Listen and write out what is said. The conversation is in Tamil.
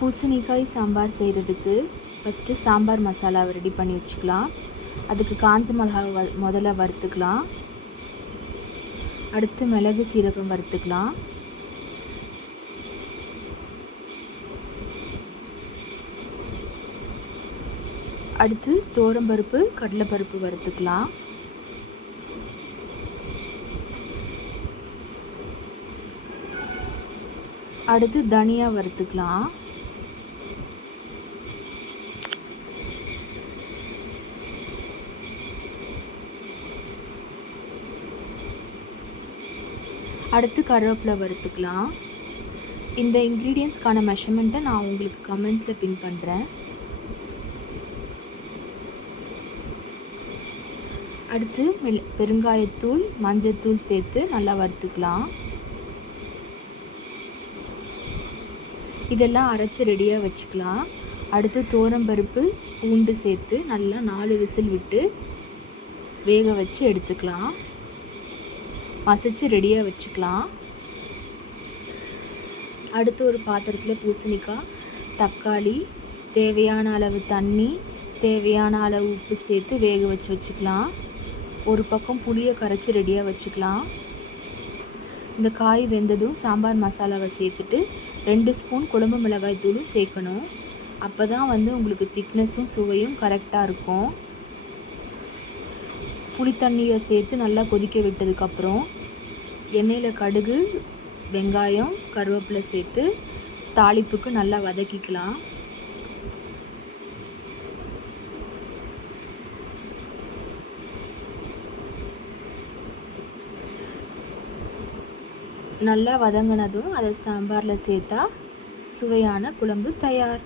பூசணிக்காய் சாம்பார் செய்கிறதுக்கு ஃபஸ்ட்டு சாம்பார் மசாலாவை ரெடி பண்ணி வச்சுக்கலாம். அதுக்கு காஞ்ச மிளகா முதல்ல வறுத்துக்கலாம். அடுத்து மிளகு சீரகம் வறுத்துக்கலாம். அடுத்து துவரம்பருப்பு கடலைப்பருப்பு வறுத்துக்கலாம். அடுத்து தனியா வறுத்துக்கலாம். அடுத்து கருவேப்பிலை வறுத்துக்கலாம். இந்த இன்க்ரீடியன்ஸ்க்கான மெஷர்மெண்ட்டை நான் உங்களுக்கு கமெண்ட்டில் பின் பண்ணுறேன். அடுத்து பெருங்காயத்தூள் மஞ்சத்தூள் சேர்த்து நல்லா வறுத்துக்கலாம். இதெல்லாம் அரைச்சி ரெடியாக வச்சுக்கலாம். அடுத்து துவரம்பருப்பு பூண்டு சேர்த்து நல்லா 4 விசில் விட்டு வேக வச்சு எடுத்துக்கலாம். மசிச்சு ரெடியாக வச்சுக்கலாம். அடுத்து ஒரு பாத்திரத்தில் பூசணிக்காய், தக்காளி, தேவையான அளவு தண்ணி, தேவையான அளவு உப்பு சேர்த்து வேக வச்சுக்கலாம். ஒரு பக்கம் புளியை கரைச்சி ரெடியாக வச்சுக்கலாம். இந்த காய் வெந்ததும் சாம்பார் மசாலாவை சேர்த்துட்டு 2 ஸ்பூன் குழம்பு மிளகாய் தூளும் சேர்க்கணும். அப்போ தான் உங்களுக்கு திக்னஸும் சுவையும் கரெக்டாக இருக்கும். புளி தண்ணியை சேர்த்து நல்லா கொதிக்க விட்டதுக்கப்புறம் எண்ணெயில் கடுகு, வெங்காயம், கருவேப்பிலை சேர்த்து தாளிப்புக்கு நல்லா வதக்கிக்கலாம். நல்லா வதங்கினதும் அதை சாம்பாரில் சேர்த்தா சுவையான குழம்பு தயார்.